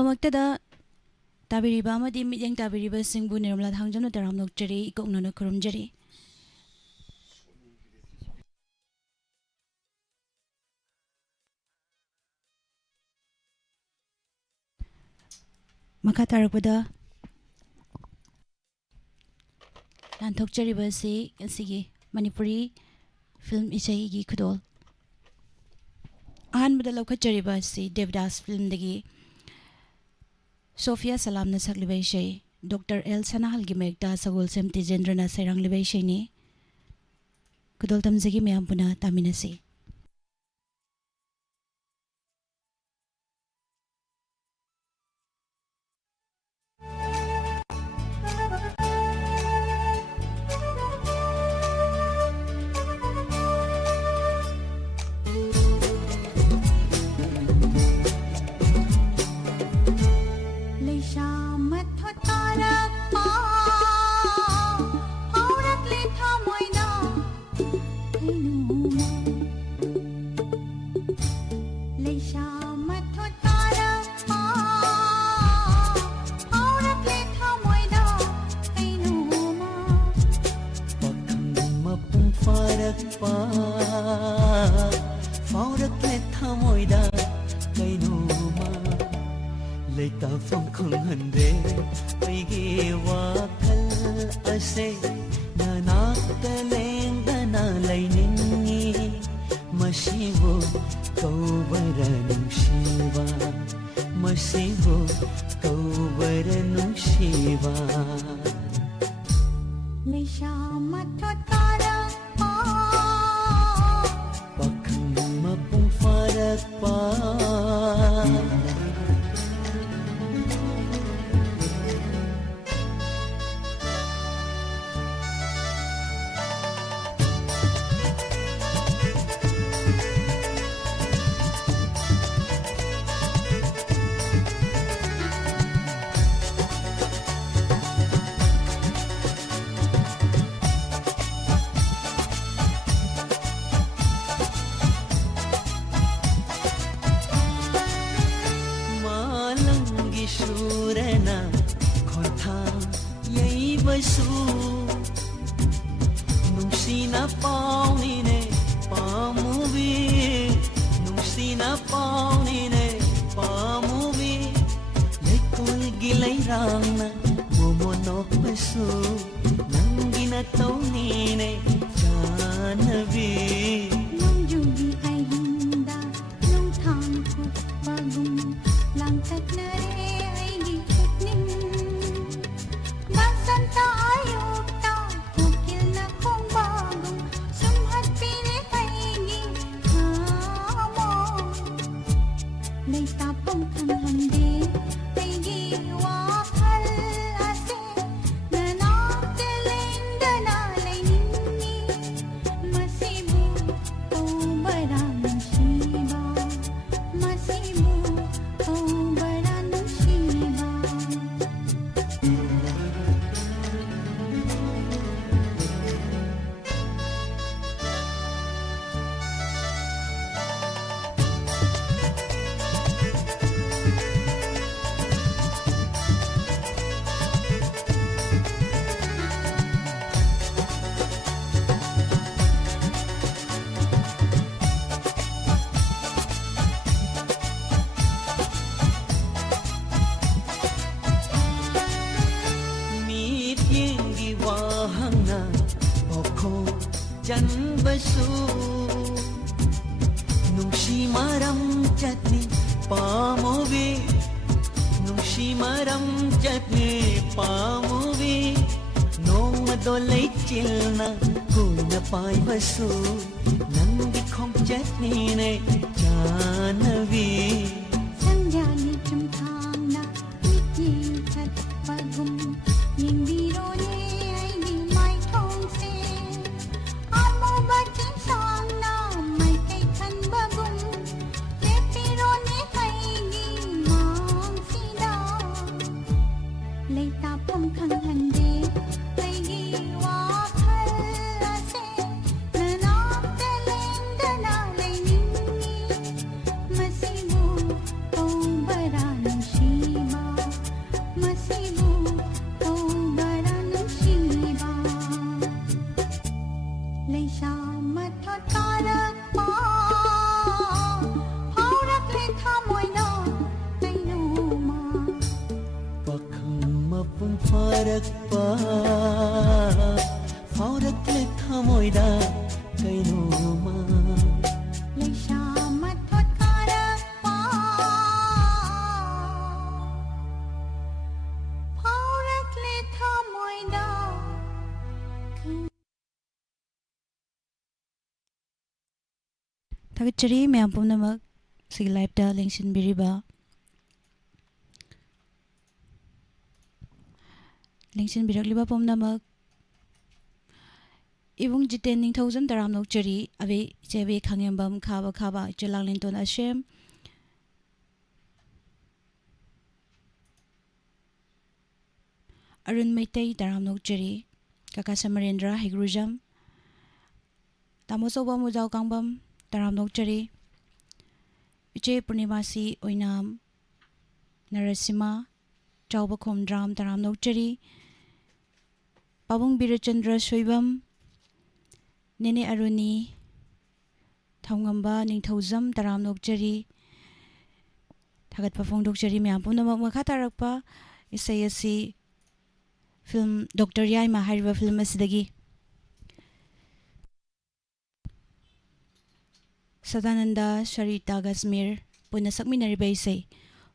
ꯄꯨꯝꯅꯃꯛꯇꯗ ꯇꯥꯕꯤꯔꯤꯕ ꯑꯃꯗꯤ ꯃꯤꯠꯌꯦꯡ ꯇꯥꯕꯤꯔꯤꯕꯁꯤꯡꯕꯨ ꯅꯤꯔꯃꯂꯥ ꯊꯥꯡꯖꯝꯅ ꯇꯔꯥꯝ ꯅꯣꯛꯆꯔꯤ, ꯏꯀꯣꯛꯅꯅ ꯈꯨꯔꯨꯝꯖꯔꯤ꯫ ꯃꯈꯥ ꯇꯥꯔꯛꯄꯗ ꯂꯥꯟꯊꯣꯛꯆꯔꯤꯕ ꯑꯁꯤ ꯉꯁꯤꯒꯤ ꯃꯅꯤꯄꯨꯔꯤ ꯐꯤल्म इसैगी खुदोल अहानबदा लौखꯠꯆꯔꯤꯕ ꯑꯁꯤ देवदास फिल्मदगी सोफिया सलामना सक्लिबा इसै डॉक्टर एल सनाहलगी मेक्ता सगोलसेम तेजेंद्रना सैरांगलिबा इसैनि खुदोल तमजगी मयाम पुना तामिनसी। She leiša mathot karak pa phaurak le thamoina kainu ma pakhang mapung farak pa phaurak le thamoida kainu ma leiša mathot karak pa phaurak le thamoina Thagachari mayam pumnamak sig live da lengshin biriba lengshin birakliba pumnamak ibung jiten ning thousand daram nok chari ave cheve khangyambam khaba chelang linton ashem Arun Maitai daram nok chari kaka Samarendra Higrujam tamosoba mujau kangbam daram nok chari Iche Purnimasi Oinam Narasima Chauba Khomdram daram nok chari Pabung Birachandra Soibam Nene Aruni Thaungamba Ningthauzam daram nok chari Thagat pafong dok chari mayam punamak makha tarakpa isai asi film Dr. Yaima hariba film asidagi Sadananda Sharita Gasmir puna sakminariba isai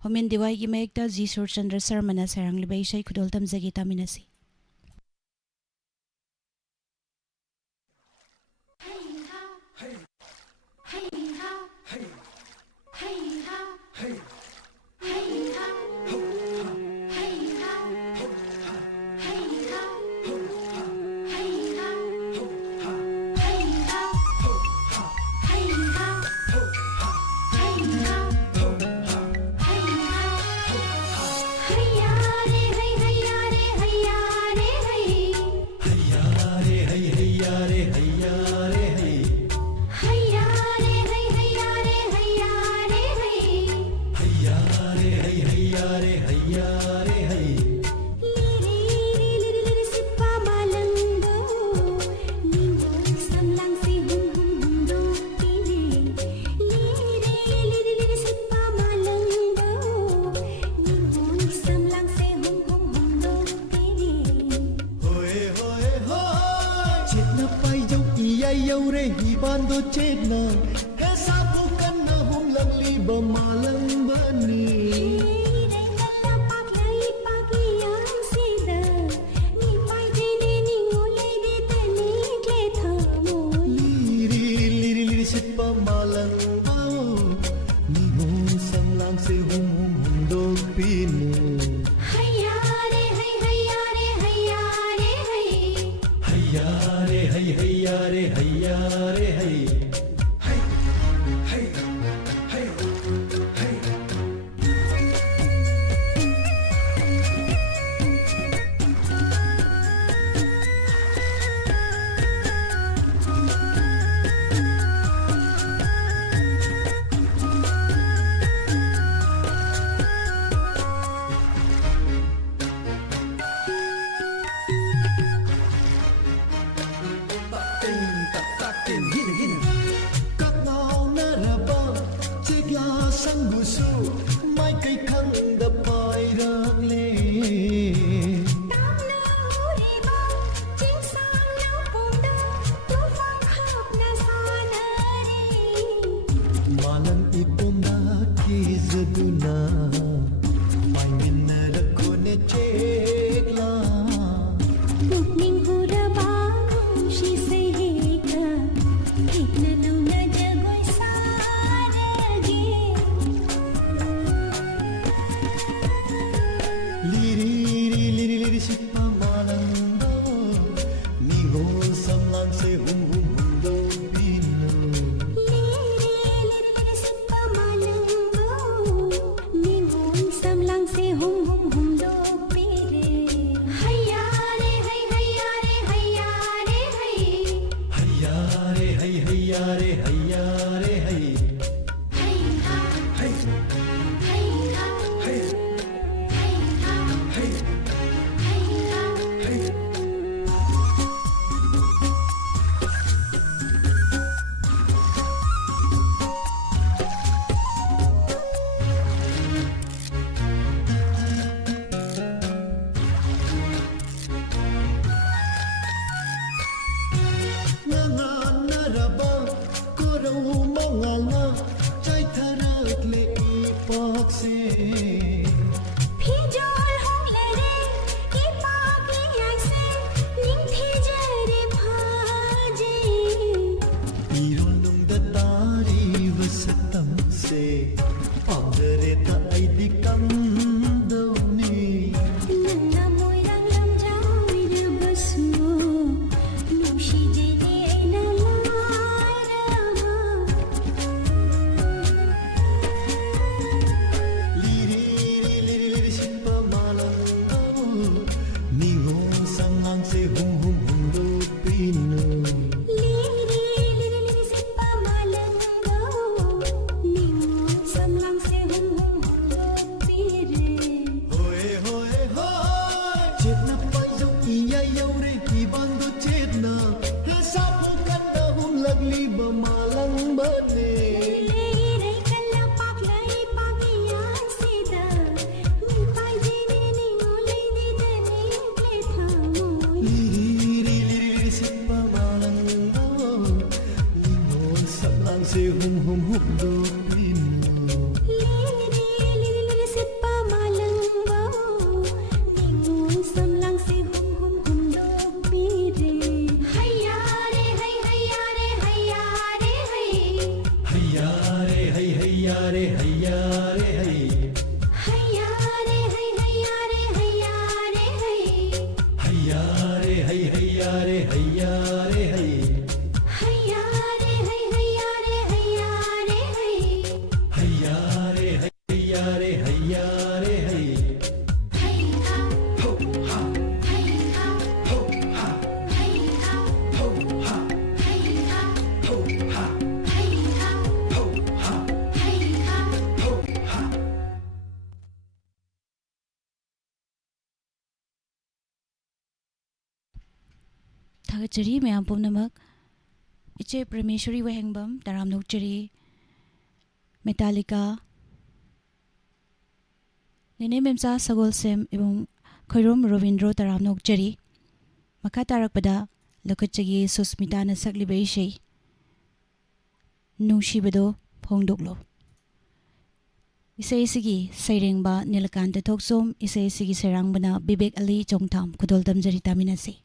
Homen Diwai gi mayekta G. Surchandra Sarmana sarangliba isai khudol tamjagi taminasi Bando chetna esa bukan na hum langli bamalang bani liri sit pamalang bao ni hum samlang se hum do pinu hayya re hayya re hayya re ngana chai tharak le ipak se फिजोल होंगे रे ये पापी ऐसे निंथे जरे भाजे ironung da tari vasatam se paudare ta aidi kam doni नन्ना Moirang lump Javir Basu नुशी जेने नलारा liri simpa malang ningo sangang se hum hum hum do pinu लिरी लिरी लिरी सिपा मालंगो निमो समलंग से हम पीरे hoye hoye hoy chetna panjo iya yaure ki bando chetna ha sapu kanda hum lagli ba malang bane लेरे कल्ला पाक लाई पागिया सीधा मी पाई जेने निमो लेदी दने ले थामो liri simpa malang ningo sangang se hum hum hum do pinu लिरी लिरी लिरी सिपा मालंगो निमो समलंग से हम दो पीरे हैया रे हैया रे हैया रे hayya re hay hayya re hayya re hay हैया रे हैया रे हैया रे hayya re hay hayya re hayya re hay हैया रे हैया रे हैया रे hayya re hayya re hayya re hay हैया ho ha हैया ho ha हैया ho ha हैया ho ha हैया ho ha हैया ho ha थागचरी मैम पुनमक इचे परमेश्वरी वहेंगबम तराम नोकचरी मेटालिका नेने मेमसा सगोल सेम एवं खैरोम रविंद्रो तराम नोकचरी मखा तारकपदा लखचगी सुस्मिता न सकलिबे इशे नुंशिबदो फोंदोकलो इसेसिगी सैरेंबा नीलकांत थोकसोम इसेसिगी सेरांगबना बिबेक अली चोंगथाम खुदोल दमजरी तामिनासी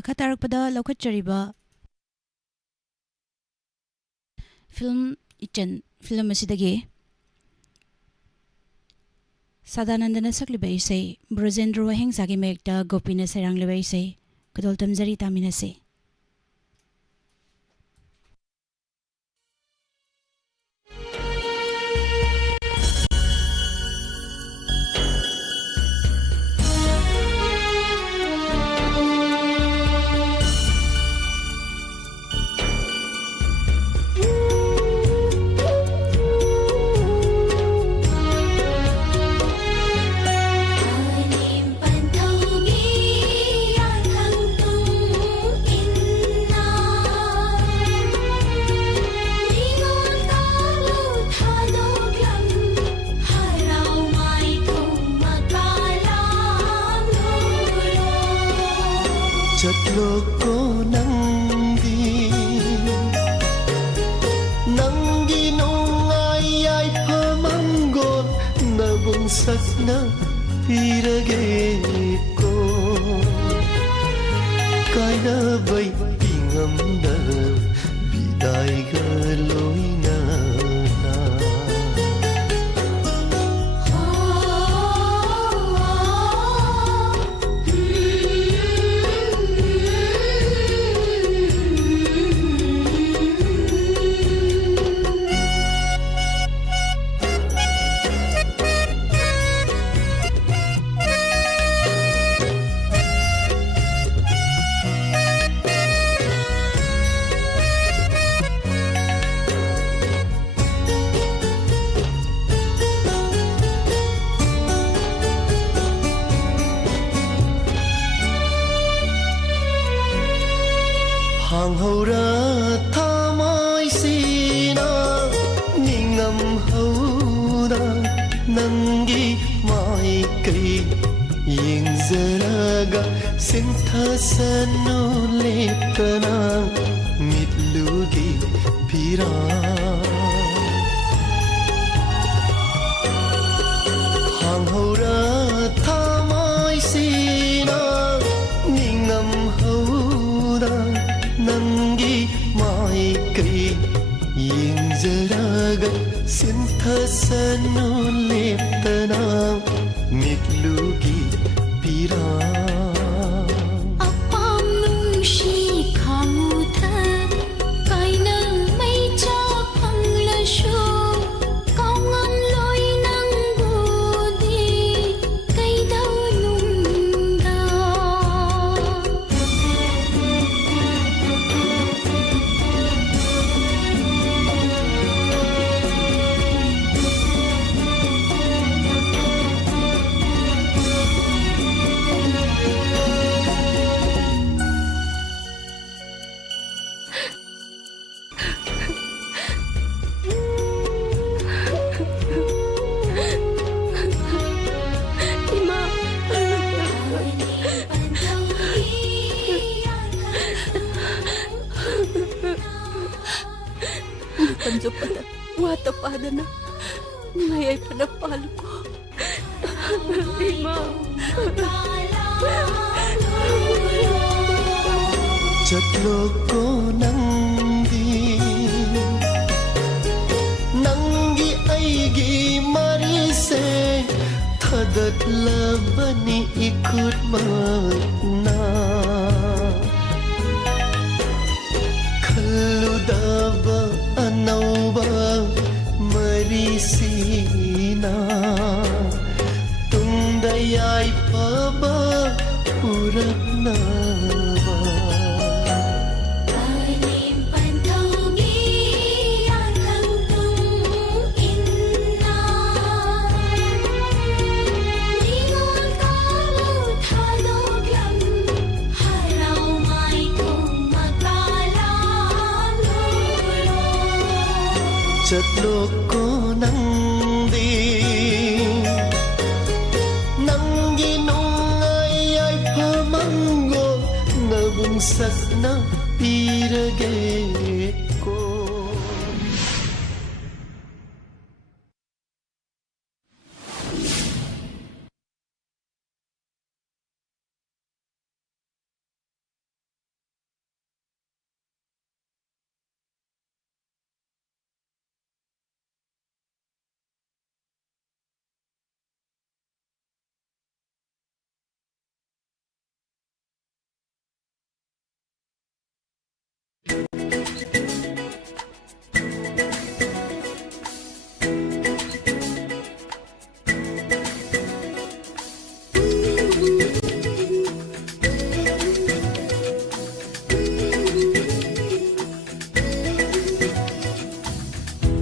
ꯃꯈꯥ ꯇꯥꯔꯛꯄꯗ ꯂꯧꯈꯠꯆꯔꯤꯕ ꯐꯤल्म ꯏꯆꯟ ꯐꯤल्म ꯑꯁꯤꯗꯒꯤ ꯁꯗꯥꯅꯟꯗꯅ ꯁꯛꯂꯤꯕ ꯏꯁꯩ ꯕ꯭ꯔꯖꯦꯟꯗ꯭ꯔ ꯋꯥꯍꯦꯡꯁꯥꯒꯤ ꯃꯌꯦꯛꯇ ꯒꯣꯄꯤꯅ ꯁꯩꯔꯥꯡꯂꯤꯕ ꯏꯁꯩ ꯈꯨꯗꯣꯜ ꯇꯝꯖꯔꯤ ꯇꯥꯃꯤꯟꯅꯁꯤ. Chatloko nanggi nungai ay pamanggol na bungsak na pirage ko kaya ba'y ingam na biday galoy na Hanghora thamai sina ningam hauda nangi mai kai yengzaraga sentha sanu leptana mitlugi pira Hanghora thamai sina ningam hauda Nangi mai kai yengzaraga sentha sanu leptana mitlugi pira Apam nungshi khamutha kaina mai cha phanglashu kaungam loi nang budi kaidau nungda Tanjo pada wata pada na ngayay panapalo ko. Ima. Chatloko nanggi aigi marise thadat labani ikut makna Khaludaba anauba marisina tundayay paba puratnaba Chatloko nanggi nungay ay pamanggol na bungsak na pirage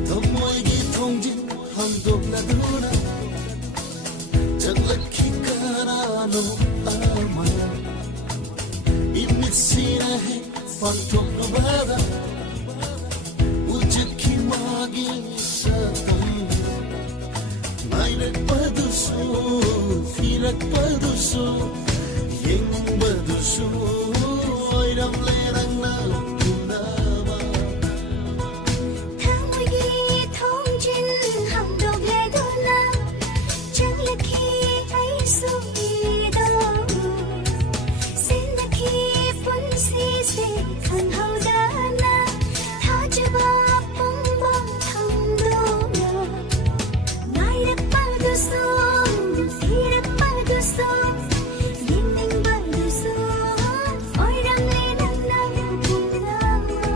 Thommoygi thongjin handokladuna Jaglakhi karano amaya Imitsira hai pantoknubada Ujikhi magi satam Nairak padusu Firak padusu Yeng badusu Oiram lerang na kundawa Thangmoygi thongjin hamdokladuna Jaglakhi ai sumido Sindakhi punsi se khanhaudana Thajaba pungbang thamdona Nairak padusu Firak padusu Yingning badusu Oiram lenang nang kundawa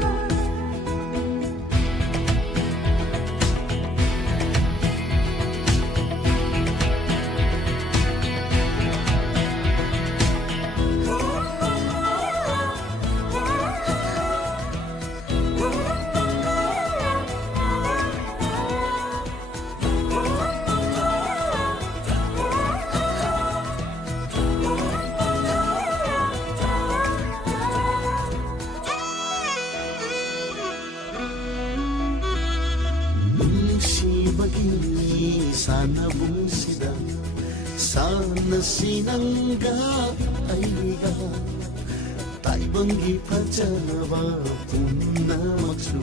Nunsibagi sanabungsida Sana sinangga aiga Taibangi pajaba punamaksu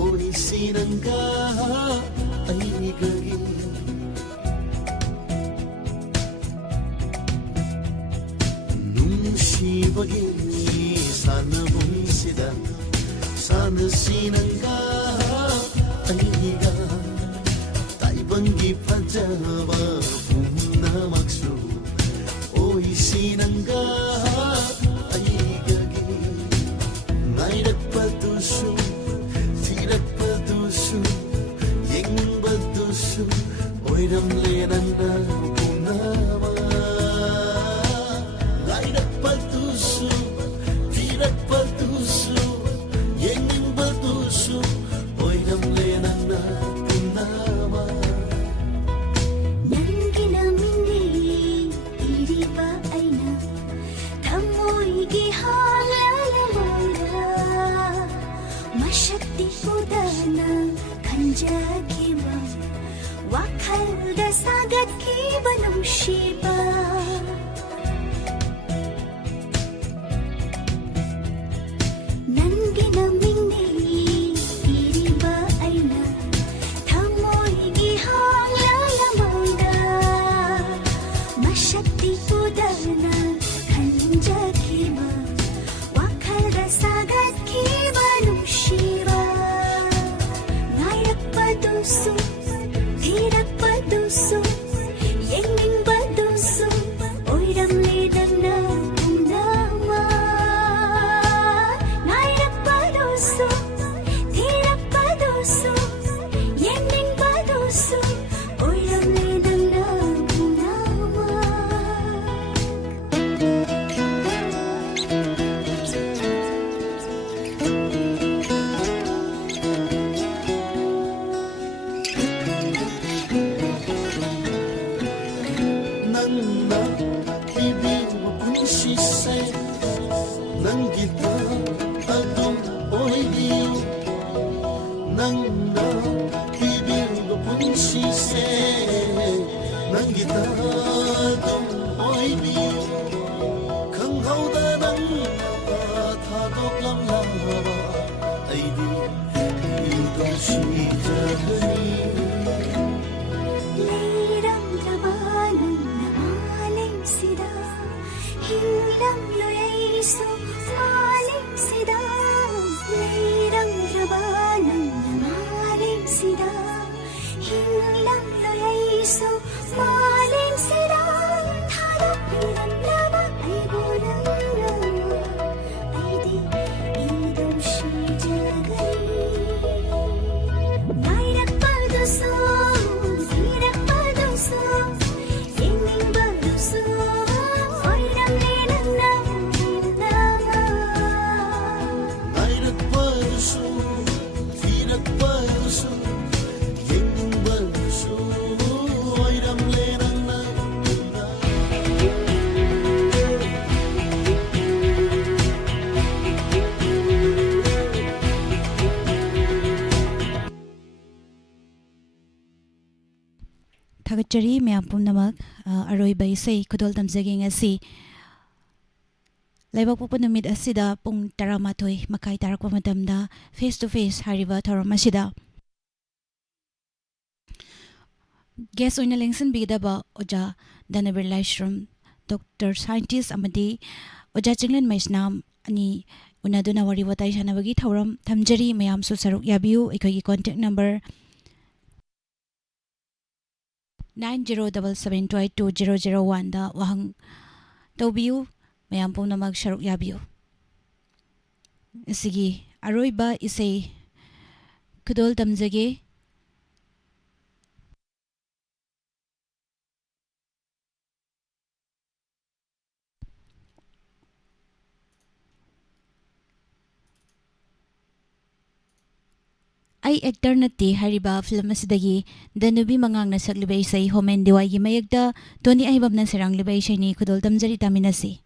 Oi sinangga aigagi Nunsibagi sanabungsida Sana sinangga aiga Taibangi pajaba punamaksu Oi sinangga aigagi Nairak padusu Firak padusu Yeng badusu Oiram lerang na punawa Nairak padusu Firak padusu Yeng badusu Oiram lerang na punawa Nangginamini iriba aina Thamoygi halalamada Mashakti udana khanjagiba Wakhalda sagatkiba nungshiba Nangginamini iriba aina Thamoygi halalamada Mashakti udana khanjagiba Wakhalda sagatkiba nungshiba Nairak padusu Firak padusu Yengning badusu Oiram lenang na kundawa Nairak padusu Firak padusu Yengning badusu Oiram lenang na kundawa Nangna hibiwa punsise Nanggita adum oidiyo Nangna hibiwa punsise Nanggita adum oidiyo Khanghauda nang thadok lamlaba Aidi idong shijahani Leirang labanan na maling sida Hilang loyaiso maling sida Leirang labanan na maling sida Hilang loyaiso maling sida Harap bilang Thagachari Mayam Punamak Aroi Baisei Kudol Tamzaging Asi Laibak Pupa Numid Asida Pung Taramatoi Makai Tarakwa Madamda Face to Face Hariba Taramasida Guest Oina Lengson Bidaba Oja Danabir Lashram Dr. Scientist Amadi Oja Chinglen Maisnam Ani Unaduna Wari Watai Shanabagi Tauram Tamjari Mayam Susaruk Yabiu Ikogi contact number 9077282001 da wahang tawbiu mayam pumnamag sharuk yabiu sige aroiba isay kudol tamjage ay actor na ti hariba film asidagi danubi mangang nasaglibay say homen diway gimayagda Tony Ahibab na sirang libay siya ni kudol tamjari taminasi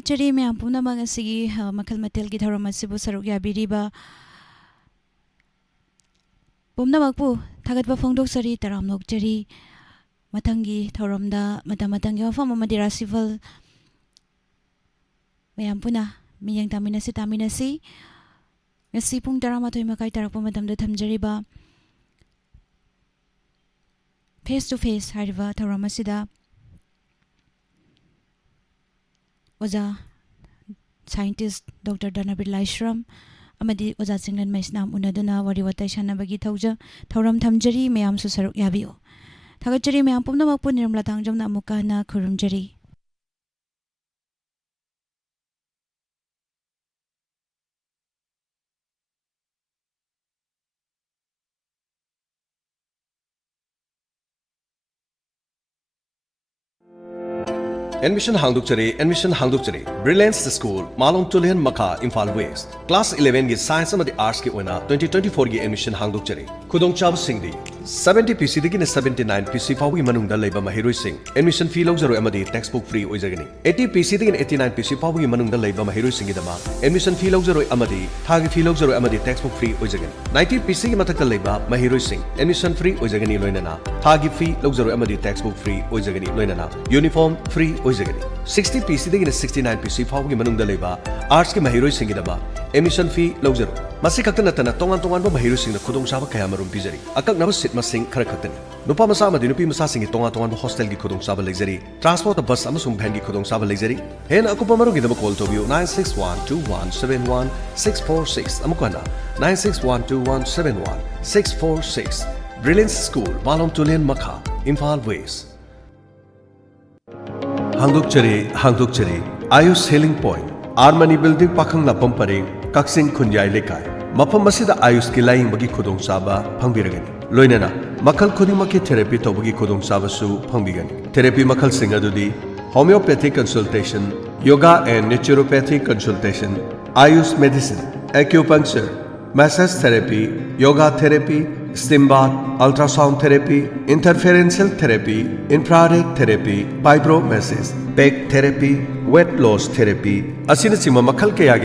थागतचरी मैम पुनमक असिगी मखल मतेल की थौरम असिबु सरुक याबिरिबा पुनमकपु थागतबा फोंदोक्सरी तराम नोक्चरी मथंगी थौरमदा मतंगी मफम अमदि राशिफल ma'am Pune मियंग तामिनसी ngasi pung 12 makai tarakpa matamda thamjariba face to face hariba thauram asida oza scientist Dr. Danabir Laishram amadi oza singlan maisnam unaduna wari watai shanabagi thauram thamjari mayam su saruk yabiyo thagachari mayam pumnamak pu nirmala tangjamna amukana khurumjari Admission hangdukchari Brilliance School Malong Tulihan Makha Imphal West Class 11 gi Science amadi Arts ki oina 2024 gi admission hangdukchari Khudongchab Singdi 70 PC digi 79 PC fawi manungda leiba mahiroi sing admission fee lawjaro amadi textbook free oijagani 80 PC digi 89 PC fawi manungda leiba mahiroi singi dama admission fee lawjaro amadi thagi fee lawjaro amadi textbook free oijagani 90 PC gi mathakta leiba mahiroi sing admission free oijagani loinana thagi fee lawjaro amadi textbook free oijagani loinana uniform free 60 PC dagi 69 PC फावगी मनुंगदा लेबा arts के महिरोई सिंगिदबा admission fee लौजरो मसी खक्तन नतना तोंगान बा महिरोई सिंगना खुदोंसाबा कया मरुम पिजरी अककनबा seat मसिंग खरा खक्तनी नुपा मसा अमदि नुपी मसा सिंगी तोंगान बा hostel की खुदोंसाबा लेजरी transport bus अमसुंग भैन की खुदोंसाबा लेजरी हेन अकुपा मरुगिदबा call तोबियो 9612171646 अमुकना 9612171646 Brilliance School Malong Tulihan Makha Imphal West Hangdukchari Ayush Healing Point Armani Building Pakhang Lapam Pareng Kaksing Khunjai Lekai Mafam masida Ayush ki laing bagi khudong saba phangbiragani loinana makhal khudimaki therapy tobagi khudong saba su phangbigani therapy makhal sing adudi homeopathic consultation yoga and naturopathic consultation Ayush medicine acupuncture massage therapy yoga therapy steam bath, ultrasound therapy, interferential therapy, infrared therapy, vibromassage, back therapy, weight loss therapy, asina sima makhal ke